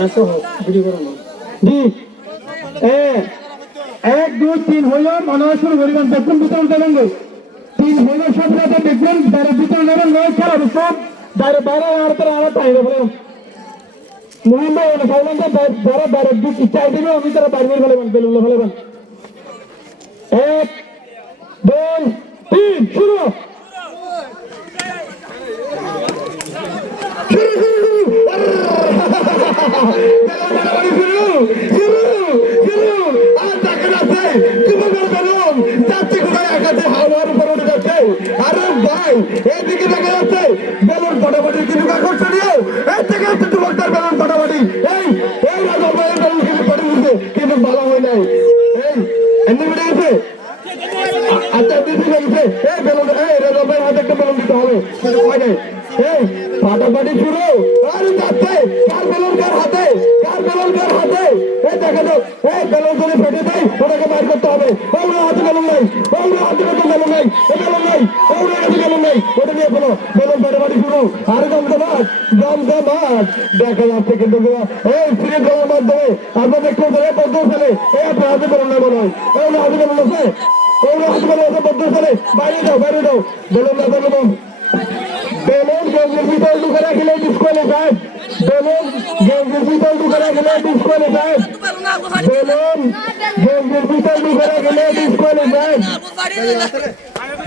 জি 1 2 3 হইল মনে হয় শুরু করিবেন দেখুন বিতরণ দেবেন 3 হইল সব রাতে দেখবেন যারা বিতরণ নেবেন নয় খেলা সব বাইরে বাইরে আর তারা আলাদা তাইলে বলেন মুহিম্মা এনে বললেন যে যারা বাইরে দিক ইচ্ছা দিবে আমি তারা বাইরে ফেলেবেন বেলুন ফেলেবেন 1 2 3 শুরু আরে ভাই এদিকে দেখা যাচ্ছে বেলুন ফাটাফাটি কিছু আকর্ষণীয় এর থেকে হচ্ছে চুমকদার বেলুন ফাটাফাটি এই এই রাজা ভাইয়ের বেলুন কিছু ফাটি দিচ্ছে কিন্তু ভালো হয় নাই এই এমনি বেড়ে গেছে আচ্ছা দিদি গেছে এই বেলুন এই রাজা ভাইয়ের হাতে একটা বেলুন দিতে হবে কিন্তু হয় নাই এই ফাটাফাটি শুরু আরে যাচ্ছে কার বেলুন কার হাতে এই দেখা যাও এই বেলুন যদি ফেটে দেয় ওটাকে বাইর করতে হবে ওর হাতে বেলুন নাই ওর হাতে বেলুন নাই বেলুন নাই ওর হাতে বেলুন নাই ওটা নিয়ে কোনো বেলুন ফাটাফাটি শুরু আরে জমজমাট দেখা যাচ্ছে কিন্তু এই ফ্রি ড্রয়ের মাধ্যমে আপনার দেখতে পাবেন বদ্ধ ফেলে এই আপনার হাতে বেলুন নাই মনে হয় ওর হাতে বেলুন আছে ওর হাতে বেলুন আছে বদ্ধ ফেলে বাইরে যাও বেলুন না বেলুন গেঞ্জির ভিতরে ঢুকে রাখলে ডিসকোয়ালিফাইড বেলুন গেঞ্জির ভিতরে ঢুকে রাখলে ডিসকোয়ালিফাইড বেলুন গেঞ্জির ভিতরে ঢুকে রাখলে ডিসকোয়ালিফাইড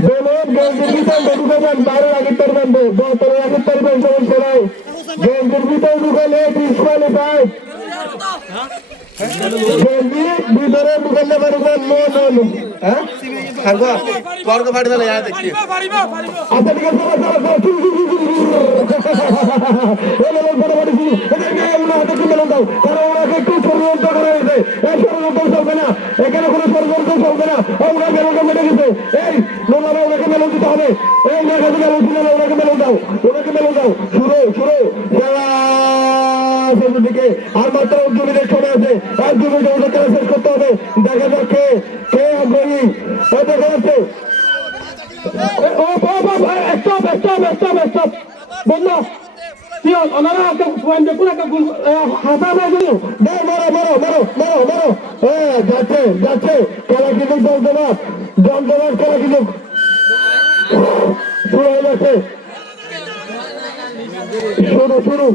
বেলুন গেঞ্জির ভিতরে ঢুকে যান বাইরে রাখতে পারবেন বোতলে রাখতে পারবেন সমস্যা নাই গেঞ্জির ভিতরে ঢুকালে ডিসকোয়ালিফাইড গেঞ্জির ভিতরে ঢুকালে পারবেন নো হ্যাঁ থাকবো বর্গ ফাড়ি দিলে যায় দেখি আচ্ছা ঠিক আছে এখানে কোনো সরগর্গ চলবে না ওরা বেলুনটা মেটে গেছে এই নোনারা ওনাকে মেলন দিতে হবে এই ওনাকে মেলন ছিল না ওনাকে মেলন দাও শুরু দিকে আর মাত্র 2 মিনিট সময় আছে আর 2 মিনিট ওটা খেলা শেষ করতে হবে দেখা যাক কে আগ্রহী দেখা যাচ্ছে বন্ধু ওনারা যাচ্ছে খেলা কিন্তু জমজমাট খেলা কিন্তু শুরু হয়ে যাচ্ছে শুরু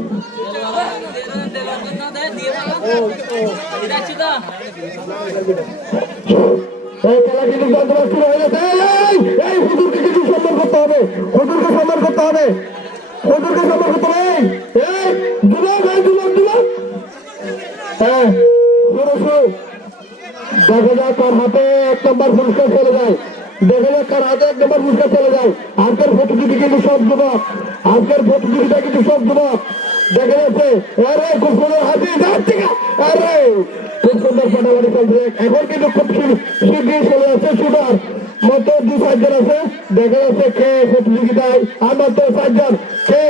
খেলা কিন্তু জমজমাট শুরু হয়ে যাচ্ছে এই হুজুরকে কিছু সম্মান করতে হবে হুজুরকে সম্মান করতে হবে যুবক হ্যাঁ শুরু দেখা যায় তার হাতে 1 নম্বর পুরস্কার চলে যায় আজকের প্রতিযোগী কিন্তু সব যুবক দেখা যাচ্ছে আরে খুব সুন্দর হাতে যাচ্ছে আরে খুব সুন্দর ফাটাফাটি চলছে এখন কিন্তু খুব শীঘ্রই চলে যাচ্ছে শুটার মাত্র 2-4 জন আছে দেখা যাচ্ছে কে প্রতিযোগিতায় আর মাত্র 4 জন কে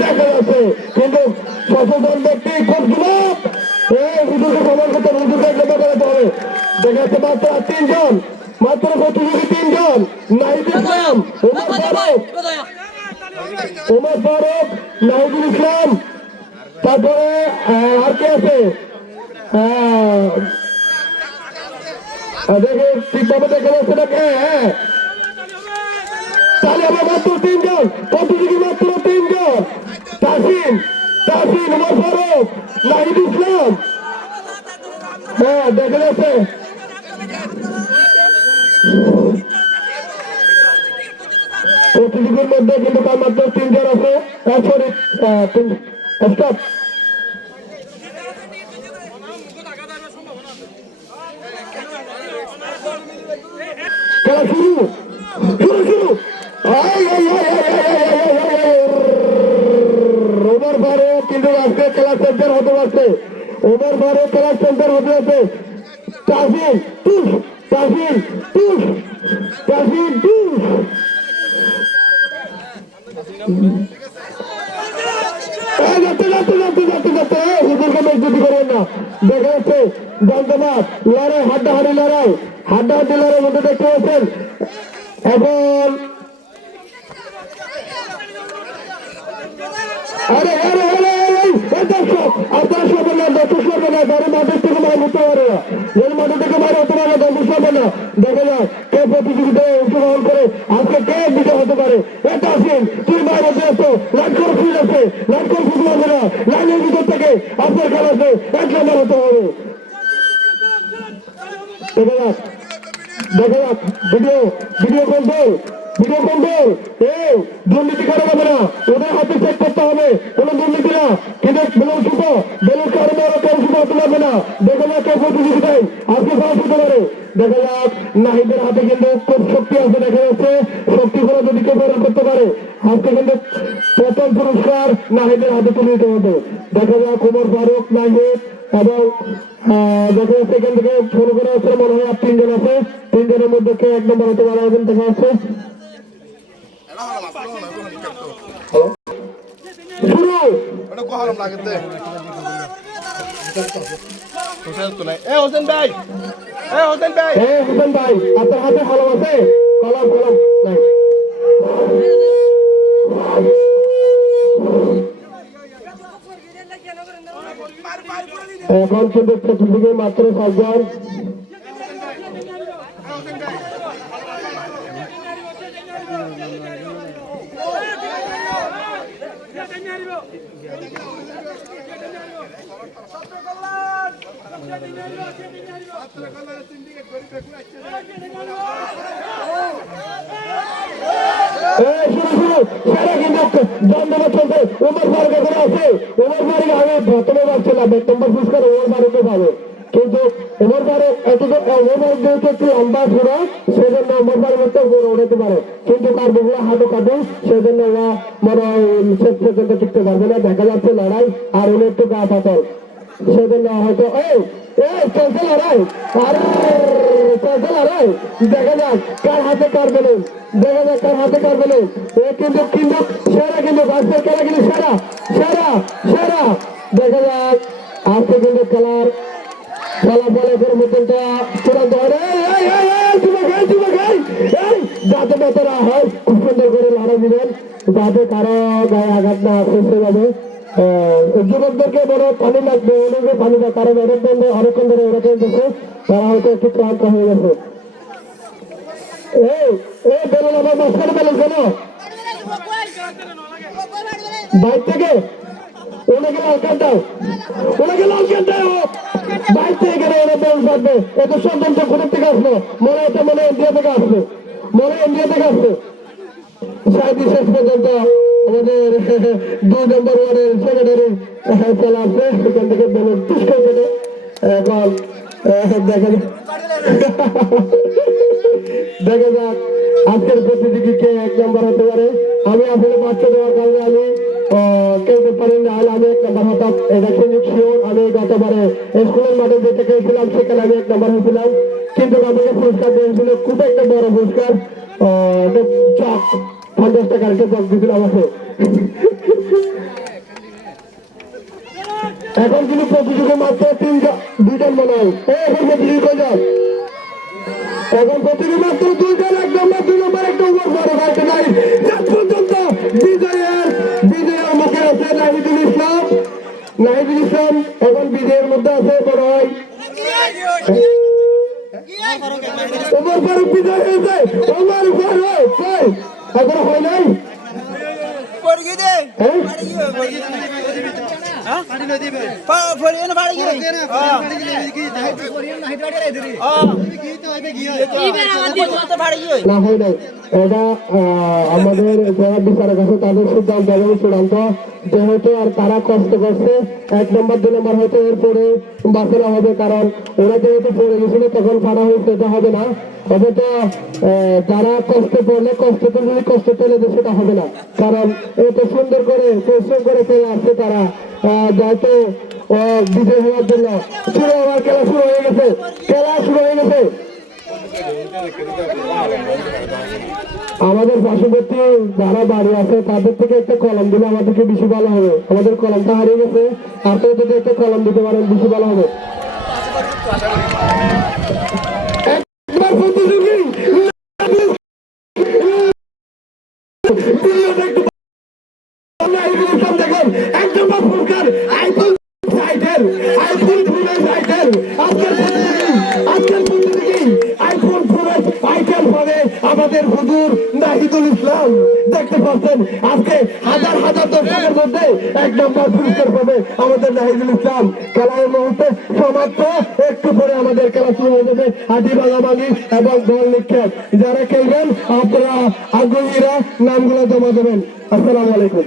দেখা যাচ্ছে কিন্তু সচেতন ব্যক্তি খুব যুবক হুজুরকে সমান করতে হুজুরকে একটা করাতে হবে দেখা যাচ্ছে মাত্র প্রতিযোগী 3 জন নাহিদুল ইসলাম ওমর ফারুক নাহিদুল ইসলাম তারপরে আর কে আছে দেখে ঠিকভাবে দেখা যাচ্ছে না তাহলে আমরা মাত্র 3 জন প্রতিযোগী মাত্র 3 জন তাসিন ওমর ফারুক নাহিদুল ইসলাম দেখা যাচ্ছে প্রতিযোগীর মধ্যে কিন্তু তার মাত্র 3 জন আছে খেলা শুরু ওমর ফারুক কিন্তু আজকে খেলা সেন্টার হতে পারছে তাসিন যাতে হুজুরকে মজবুতি করবেন না দেখা যাচ্ছে জমজমাট লড়াই হাড্ডাহাড্ডি লড়াই মধ্যে দেখতে পাচ্ছেন এখন আরে আরে আরে দর্শক আপনার সবাই না দর্শক সবাই না যারা মাঠের থেকে মার হতে পারে না যারা মাঠের থেকে মার হতে পারে না দর্শক সবাই না দেখা যাক কে প্রতিযোগিতায় অংশগ্রহণ করে আজকে কে বিজয় হতে পারে এটা আসেন তুই মার হতে আসতো লাইন করে ফিল আছে লাইন করে ফুটবল হবে না লাইনের ভিতর থেকে আপনার খেলাতে 1 নম্বর হতে হবে দেখা যাক ভিডিও কন্ট্রোল দুর্নীতি করা যাবে না ওদের হাতে চেক করতে হবে কোন দুর্নীতি না কিন্তু বেলুন কারো বড় কেউ শুধু হতে পারবে না দেখা যাক কেউ প্রতিযোগিতায় আজকে ফাঁস হতে পারে দেখা যাক নাহিদের হাতে কিন্তু খুব শক্তি আছে দেখা যাচ্ছে শক্তি করে যদি কেউ প্রদান করতে পারে আজকে কিন্তু প্রথম পুরস্কার নাহিদের হাতে তুলে দিতে হবে দেখা যাক ওমর ফারুক নাহিদ এবং দেখা যাচ্ছে এখান থেকে ফলো করা হচ্ছে মনে হয় 3 জন আছে 3 জনের মধ্যে কে 1 নম্বর হতে পারে এখন দেখা যাচ্ছে হোসেন ভাই আপনার হাতে কলম আছে কলম নাই এখন কিন্তু প্রতিদিকে মাত্র 5 জন সারা কিন্তু দ্বন্দ্ব চলছে ওমর ফারুক এখানে আছে ওমর ফারুক আগে প্রথমে পাচ্ছে না 1 নম্বর পুরস্কার ওমর ফারুককে পাবে কিন্তু ওমর ফারুক ওমর ফারুক যেহেতু একটু লম্বা ছিল সেজন্য ওমর ফারুক একটু উপরে উঠাতে পারে কিন্তু কার বগুলা হাতও কাটে সেজন্য ওরা মনে হয় শেষ পর্যন্ত টিকতে পারবে না দেখা যাচ্ছে লড়াই আর উনি একটু গা পাতল সেজন্য হয়তো চলছে লড়াই আর চলছে লড়াই দেখা যাক কার হাতে কার বেলুন দেখা যাক কার হাতে কার বেলুন কিন্তু সেরা কিন্তু আজকে খেলা কিন্তু সেরা দেখা যাক আজকে কিন্তু খেলার ফলাফলের মতনটা চূড়ান্ত যাতে বেতরা হয় খুব সুন্দর করে লড়াই দিবেন যাতে কারো গায়ে আঘাত না আসতে যাবে যুবকদেরকে বড় পানি লাগবে অনেকে পানি দেয় কারণ অনেকক্ষণ ধরে ওরা চলতেছে তারা হয়তো একটু ক্লান্ত হয়ে গেছে বেলুন আমার মাঝখানে বেলুন কেন বাইক থেকে ওনাকে লাল কার্ড দাও বাইক থেকে গেলে ওরা বেলুন পাঠবে এত সন্তান কোথার থেকে আসলো মনে ইন্ডিয়া থেকে আসলো সাইডি শেষ পর্যন্ত আমাদের 2 নম্বর ওয়ার্ডের সেক্রেটারি চলে আসছে সেখান থেকে বেলুন টুস করে দেবে এখন দেখা যাক আজকের প্রতিযোগী কে 1 নম্বর হতে পারে আমি আসলে বাচ্চা দেওয়ার কারণে আমি খেলতে পারি না হলে আমি 1 নম্বর হতাম এটা কিন্তু শিওর আমি গতবারে স্কুলের মাঠে যেতে খেয়েছিলাম সেখানে আমি 1 নম্বর হয়েছিলাম কিন্তু আমাকে পুরস্কার দিয়েছিল খুব একটা বড় পুরস্কার চক 50 টাকার একটা চক দিয়েছিল আমাকে এখন কিন্তু প্রতিযোগী মাত্র 2 জন মনে হয় এখন প্রতিযোগী কয়জন এখন প্রতিযোগী মাত্র 2 জন 1 নম্বর 2 নম্বর একটা উপর বড় গাড়ি নাই শেষ পর্যন্ত বিজয়ের মুখে আছে নাহিদুল ইসলাম এখন বিজয়ের মধ্যে আছে বড় হয় ওমর ফারুক বিজয় হয়েছে ওমর ফারুক এখন হয় নাই এটা আমাদের যারা বিচারক আছে তাদের সিদ্ধান্ত এবং চূড়ান্ত যেহেতু আর তারা কষ্ট করছে 1 নম্বর 2 নম্বর হয়তো এরপরে বাঁচানো হবে কারণ ওরা যেহেতু পড়ে গেছিল তখন ফাড়া হয়েছে এটা হবে না তবে তো যারা কষ্ট পড়লে কষ্ট পেলে সেটা হবে না কারণ এত সুন্দর করে পরিশ্রম করে চলে আসছে তারা যাতে বিজয় হওয়ার জন্য খেলা শুরু হয়ে গেছে আমাদের পার্শ্ববর্তী যারা বাড়ি আছে তাদের থেকে একটা কলম দিলে আমাদেরকে বেশি ভালো হবে আমাদের কলমটা হারিয়ে গেছে আপনারা যদি একটা কলম দিতে পারেন বেশি ভালো হবে একবার প্রতিযোগী পাচ্ছেন 1 নম্বর পুরস্কার আইফোন সাইটের আইফোন প্রো সাইটের আজকের প্রতিযোগী আইফোন প্রো সাইটের হবে আমাদের হুজুর নাহিদুল ইসলাম। দেখতে পাচ্ছেন আজকে হাজার হাজার দর্শকের মধ্যে 1 নম্বর পুরস্কার পাবে আমাদের নাহিদুল ইসলাম। খেলার মুহূর্তে সমাপ্ত, একটু পরে আমাদের খেলা শুরু হয়ে যাবে। হাঁটি ভাগাভাগি এবং বল নিক্ষেপ, যারা খেলবেন আপনারা আগ্রহীরা নামগুলো জমা দেবেন। আসসালামু আলাইকুম।